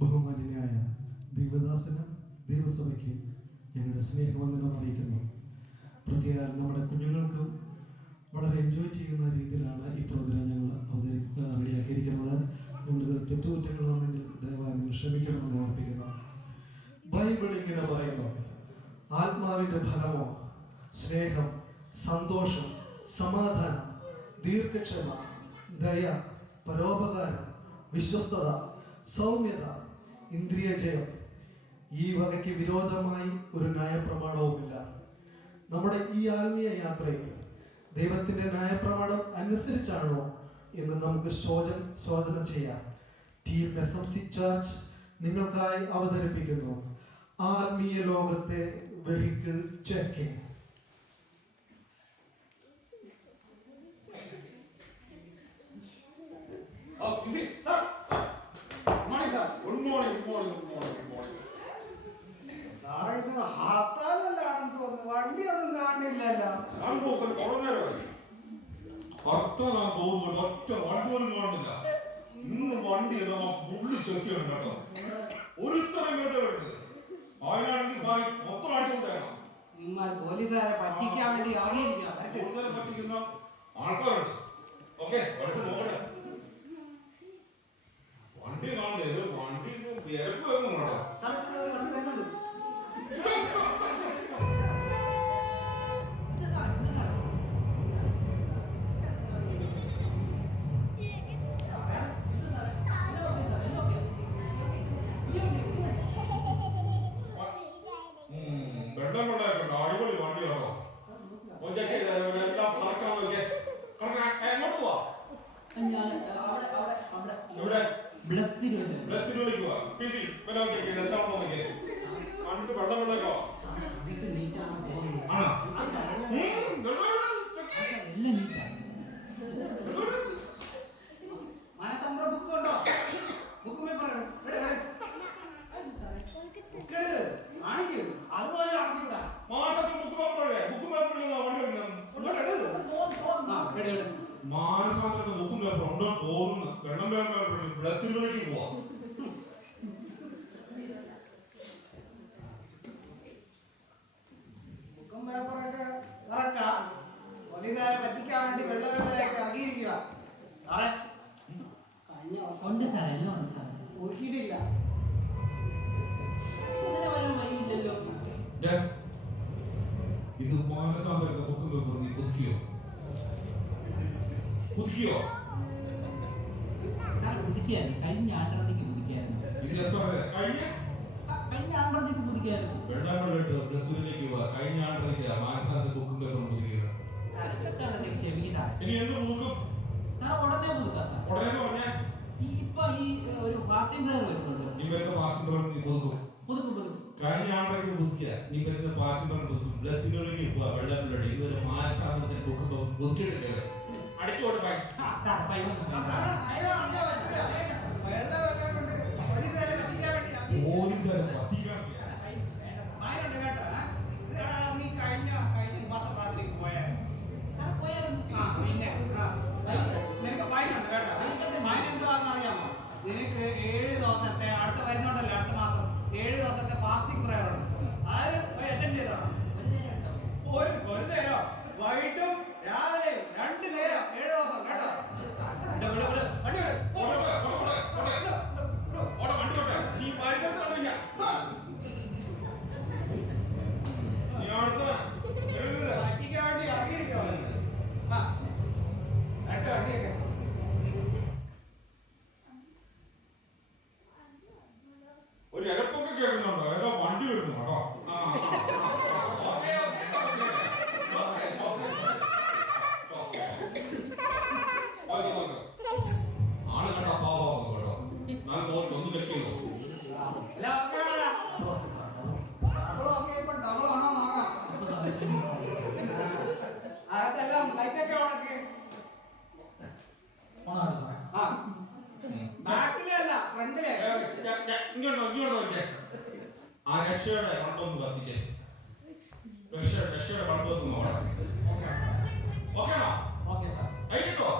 ബഹുമാന്യനായ ദൈവദാസനും ദൈവസഭയ്ക്ക് ഞങ്ങളുടെ സ്നേഹവന്ദനം അറിയിക്കുന്നു. പ്രത്യേകം നമ്മുടെ കുഞ്ഞുങ്ങൾക്കും വളരെ എൻജോയ് ചെയ്യുന്ന രീതിയിലാണ് ഈ പ്രോഗ്രാം ഞങ്ങൾ അവതരി റെഡിയാക്കിയിരിക്കുന്നത്. അതുകൊണ്ട് തെറ്റുകുറ്റങ്ങൾ വന്നെങ്കിൽ ദയവായി നിങ്ങൾ ക്ഷമിക്കണമെന്ന് ഓർപ്പിക്കുന്നു. ബൈബിൾ ഇങ്ങനെ പറയുന്നു. ആത്മാവിന്റെ ഫലമോ സ്നേഹം സന്തോഷം സമാധാനം ദീർഘക്ഷമ ദയ പരോപകാരം വിശ്വസ്തത സൗമ്യത ഇന്ദ്രിയജയം. ഈ വകയ്ക്ക് വിരോധമായി ഒരു ന്യായപ്രമാണവുമില്ല. നമ്മുടെ ഈ ആത്മീയ യാത്രയിൽ ദൈവത്തിന്റെ ന്യായപ്രമാണം അനുസരിച്ചാണോ എന്ന് നമുക്ക് ശോചന ശോധനം ചെയ്യാം. Team S M C church നിങ്ങൾക്കായി അവതരിപ്പിക്കുന്നു. ആത്മീയ ലോകത്തെ vehicle checking Oh, you see, ഭർത്താനാ തോന്നുന്നു ഒറ്റ വണ്ടി പോലും കാണുന്നില്ല. ഇന്ന് വണ്ടി നമ്മ ഫുള്ള് ചെക്കിയാണ് കേട്ടോ. ഒരുത്തരം വെറുതെ വിടുന്നത് അവനാണെങ്കിൽ ഭായി മൊത്തം അടിച്ചുകൊണ്ടേക്കണം ഇമ്മാർ പോലീസുകാരെ പറ്റിക്കാൻ വേണ്ടി ഒരുത്തരം പറ്റിക്കുന്ന ആൾക്കാരുണ്ട്. ഓക്കെ വണ്ടി കാണില്ല വണ്ടി തിരക്ക് വരുന്നുണ്ടോ സാറേ, ബുക്കും പേപ്പറൊക്കെ കറക്റ്റാ പോലീസുകാരെ പറ്റിക്കാൻ വേണ്ടി വെള്ളവെള്ളയൊക്കെ ഇറങ്ങിയിരിക്കുക. സാറേ. കഴിഞ്ഞ ഉണ്ട് സാറേ എല്ലാം ഉണ്ട് സാറേ. ദേ, ഇത് മാനസാന്തരത്തെ ബുക്കും പേപ്പർ നീ പുതുക്കിയോ? പുതുക്കിയോ? പുതുക്കിയായിരുന്നു. കഴിഞ്ഞ ആണ്ടറത്തേക്ക് പുതുക്കിയായിരുന്നു. ഇത് ജസ്റ്റ് പറഞ്ഞത് കഴിഞ്ഞ ആ, കഴിഞ്ഞ ആണ്ടറത്തേക്ക് പുതുക്കിയായിരുന്നു വെള്ളാമ്പള്ളിട്ട് പ്ലസ് ടുവിലേക്ക് കഴിഞ്ഞ ആണ്ടത്തേക്ക് മാനസാന്തരത്തെ ബുക്കും പേപ്പറും പുതുക്കിയത് ഇനി എന്ത് പുതുക്കും ഉടനെ പുതുക്കാം ഉടനെ പറഞ്ഞേ ഈ ഇപ്പൊ ഈ ഒരു ഫാസ്റ്റിംഗ് പ്ലെയർ വരുന്നുണ്ട്. നീ വരുന്ന പാഷൻ പേപ്പർ നീ പുതുക്കും പുതുക്കും പുതുക്കും കഴിഞ്ഞ ആണ്ടത്തേക്ക് പുതുക്കിയ നീ വരുന്ന പാഷൻ പേപ്പർ പുതുക്കും. പ്ലസ് ടുവിലേക്ക് പോവാ വെള്ളാമ്പള്ളിട്ട് ഇതുവരെ മാനസാന്തരത്തെ ബുക്കും പുതുക്കിയിട്ടില്ല. അടിച്ചോട് കൊണ്ട് പോലീസുകാരെ പറ്റിക്കാൻ വേണ്ടി. പോലീസുകാരെ പറ്റിക്കാൻ രക്ഷയുടെ മണപ്പൊന്ന് കത്തിച്ചേ. രക്ഷ രക്ഷയുടെ മണപ്പൊന്ന് നോക്കണം. ഓക്കെ ആണോ? Okay sir. കഴിഞ്ഞിട്ടോ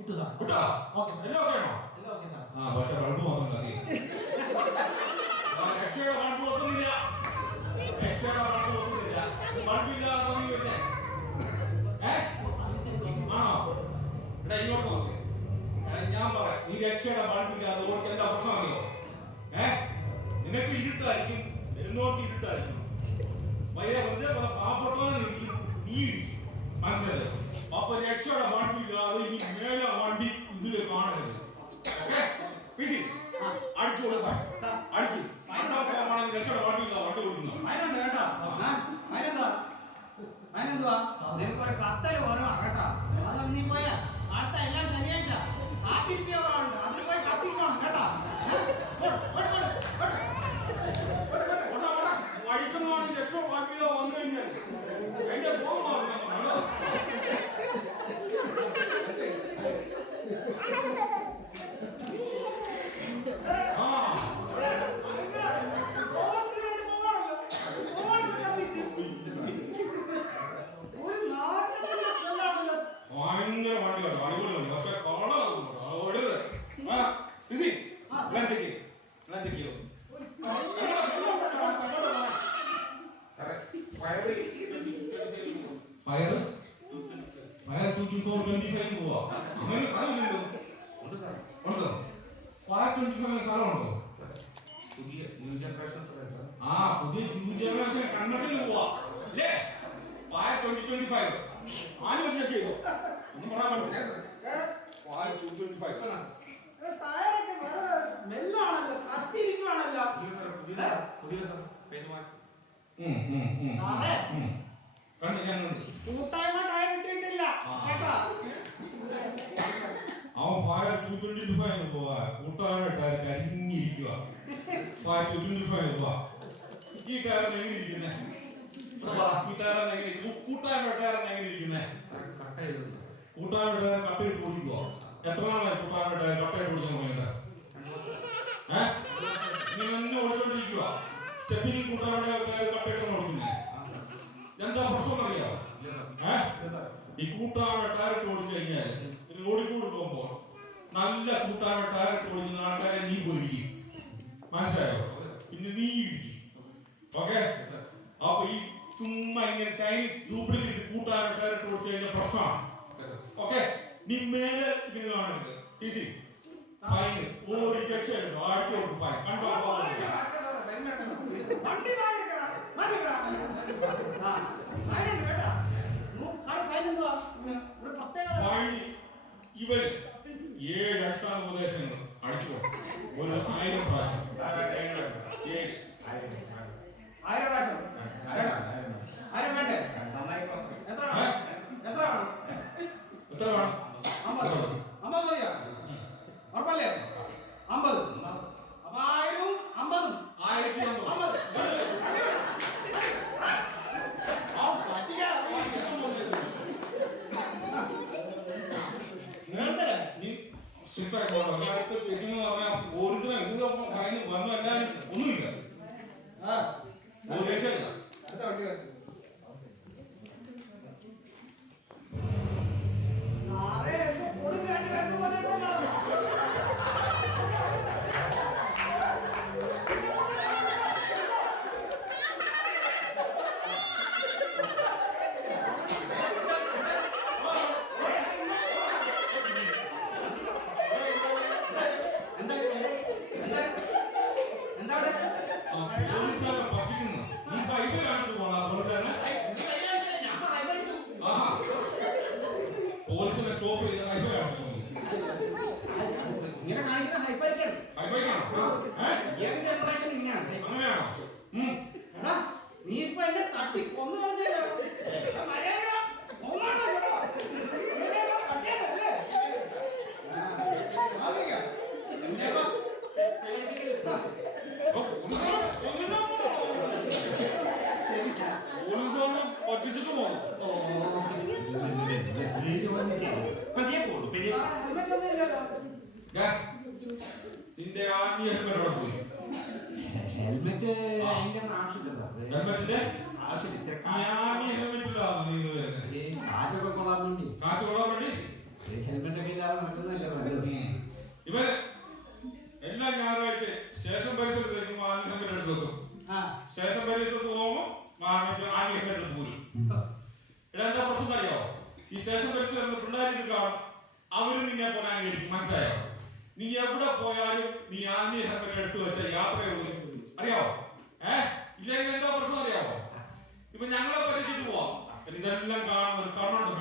ഇട്ടു സാർ. ഇട്ടോ? Okay sir. എല്ലാം ഓക്കെ ആണോ? എല്ലാം ഓക്കെ സാർ. ആ പക്ഷേ മണപ്പ് മാത്രം കത്തി. രക്ഷയുടെ മണപ്പ് ഒത്തുന്നില്ല. രക്ഷയുടെ മണപ്പ് ഒത്തുന്നില്ല. മണപ്പില്ല ഇങ്ങോട്ട് നോക്കേ. ഞാൻ പറയാം. നീ രക്ഷയുടെ മണപ്പില്ലാതെ ഓടിച്ച് എന്താ പ്രശ്നം അറിയോ? ഏഹ് നിനക്ക് ഇരുട്ടായിരിക്കും. വരുന്നോർക്ക് ഇരുട്ടായിരിക്കും വയ്യ വെറുതെ പറഞ്ഞ പാവപ്പെട്ടവനെ നീ ഇടിക്കും മനസ്സിലായോ? അപ്പൊ രക്ഷയുടെ വണ്ടിയില്ലാതെ ഇനി മേലെ വണ്ടി ഇതിൽ കാണരുത്. ഓക്കെ? പിസി അടിച്ചു കൊടുക്കാം. അടിച്ചു കണ്ടോക്കമാണെങ്കിൽ രക്ഷയുടെ വണ്ടിയില്ല വണ്ടി കൊടുക്കുന്നു അതിനുണ്ട് കേട്ടോ? ആ, അതിനെന്താ അതിനെന്തുവാ നിനക്കൊരു കത്തൽ കുറവാണ് കേട്ടോ അതാണ് നീ പോയാ. അടുത്ത എല്ലാം ശനിയാഴ്ച കാത്തിരിക്കുന്നതുണ്ട് ഫൈവ് പോവാ. അങ്ങനെ സ്ഥലമില്ലല്ലോ ഉണ്ടോ? ഫയർ ട്വന്റി ഫൈവ് സ്ഥലമുണ്ടോ ആ പുതിയ ന്യൂ ജനറേഷൻ കൺവെൻഷനിൽ പോവാ. അല്ലേ? ഫയർ ട്വന്റി ട്വന്റി ഫൈവ് ആരും ചെക്ക് ചെയ്തോ? ഒന്നും പറയാൻ പറ്റില്ല. ഫയർ ടു ട്വന്റി ഫൈവ് ടയറൊക്കെ വേറെ സ്മെല്ലാണല്ലോ. ഉം. കണ്ടു ഞാൻ കണ്ടു? കൂട്ടായ്മ ടയർ ഇട്ടിട്ടില്ല. കേട്ടോ? അവൻ ഫയർ ടു ട്വന്റി ഫൈവ് പോവാ. കൂട്ടാനായിട്ട് കരിഞ്ഞിരിക്കുക ഫയർ ടു ട്വന്റി ഫൈവ് പോവാ. ഈ ടയർ എങ്ങനെ ഇരിക്കുന്നേ ഈ ടയർ എങ്ങനെ കൂട്ടായ്മ ടയർ എങ്ങനെ ഇരിക്കുന്നേ കൂട്ടായ്മ ടയർ കട്ടയിട്ട് ഓടിക്കുക എത്ര നാളായി കൂട്ടായ്മ ടയർ കട്ടയിട്ട് ഓടിക്കാൻ വേണ്ട ഏഹ് എന്താ പ്രശ്നം അറിയാമോ ഈ കൂട്ടാന ടയർ ഇട്ട് ഓടിച്ചു കഴിഞ്ഞാൽ ഓടിക്കൂടി പോകുമ്പോൾ നല്ല കൂട്ടാന ടയർ ഇട്ട് ഓടിക്കുന്ന ആൾക്കാരെ നീ പേടിക്കും മനസ്സിലായോ പിന്നെ നീ ഇടിക്കും ഓക്കെ അപ്പൊ ഈ ചുമ്മാ ഇങ്ങനെ ചൈനീസ് ഡ്യൂപ്ലിക്കേറ്റ് കൂട്ടായ്മ ടയർ ഇട്ട് ഓടിച്ചു കഴിഞ്ഞാൽ പ്രശ്നമാണ് ഓക്കെ നീ മേലെ ഇങ്ങനെ കാണരുത് ഈസി കൊണ്ട് ഫൈൻ കണ്ടോ ഇവൻ ഏഴ് അടിസ്ഥാന ഉപദേശങ്ങൾ അടിച്ചു ഒരു ആയിരം പ്രാവശ്യം. എത്ര വേണം അമ്പത്. അമ്പത് മതിയോ? ഉറപ്പല്ലേ അമ്പത് അപ്പൊ ആയിരവും അമ്പതും ആയിരത്തി അമ്പത് അമ്പത് ആ, പറ്റിക്കാതെ നേരത്തെ നീ സ്ട്രിക്റ്റ് ആയിക്കോട്ടെ എല്ലായിടത്തും ചെക്കിംഗ് എന്ന് പറഞ്ഞാൽ ഒറിജിനൽ ഇത് ഫൈൻ വന്ന എല്ലാവരും ഒന്നുമില്ല ആ ഒരു രക്ഷയില്ല അടുത്ത വണ്ടി വരും സാറേ എന്തോ കൊടുക്കാണ്ട് കണ്ടു പറഞ്ഞിട്ടുണ്ടോ എന്താ എന്താ എന്താ അവിടെ ആ, പോലീസുകാരെ പറ്റിക്കുന്നു നീ പൈപ്പ് കാണിച്ചു പോണ പോലീസുകാരനെ ആഹാ പോലീസിനെ സ്റ്റോപ്പ് ചെയ്ത് പൈപ്പ് കാണിച്ചു ഇങ്ങനെ കാണിക്കുന്ന ഹൈഫൈക്കാണ് പൈപ്പാണോ ഏഹ് ഏത് ജനറേഷൻ ഇങ്ങനെയാണ് അങ്ങനെയാണോ ഉം എടാ നീ ഇപ്പൊ എന്നെ തട്ടി കൊന്നു. നിന്റെ ആദ്യ ഹെൽമെറ്റ് അവിടെ പോയി ഹെൽമെറ്റ് ആവശ്യമില്ല സാർ ഹെൽമെറ്റിന്റെ ആവശ്യമില്ല ആർമി ഹെൽമെറ്റ് ഇല്ലാതെ നീ ഇത് വരുന്നത് കാറ്റൊക്കെ കൊള്ളാൻ വേണ്ടി കാറ്റ് കൊള്ളാൻ വേണ്ടി? ഹെൽമെറ്റ് ഒക്കെ ഇല്ലാതെ നടക്കുന്നതല്ലേ നല്ലത് ഇവൻ എല്ലാ ഞായറാഴ്ച സ്റ്റേഷൻ പരിസരത്തേക്ക് ആർമി ഹെൽമെറ്റ് എടുത്ത് വെക്കും. ആ, സ്റ്റേഷൻ പരിസരത്ത് പോകുമ്പോൾ ആർമി ആർമി ഹെൽമെറ്റ് എടുത്ത് പോരും ഇവിടെ എന്താ പ്രശ്നം അറിയോ ഈ സ്റ്റേഷൻ പരിസരത്ത് പിള്ളേർ ഇത് കാണും. അവരും നിന്നെ പോലെ അനുകരിക്കും മനസ്സിലായോ? നീ എവിടെ പോയാലും നീ ആർമി ഹെൽമെറ്റ് എടുത്തു വെച്ച യാത്രയുള്ളൂ അറിയാവോ ഏഹ് ഇല്ലെങ്കിൽ എന്തോ പ്രശ്നം അറിയാവോ? ഇപ്പൊ ഞങ്ങളെ പരിചയത്തിൽ പോവാം. ഇതെല്ലാം കാണുന്നത് കണ്ണോണ്ട്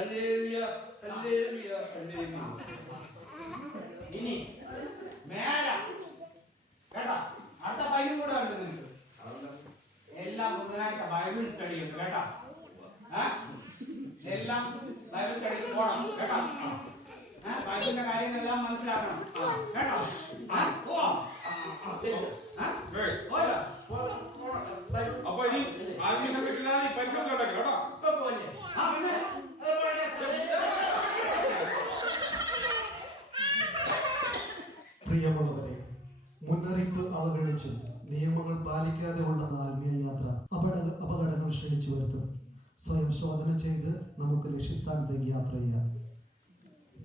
Hallelujah, hallelujah, hallelujah. Ini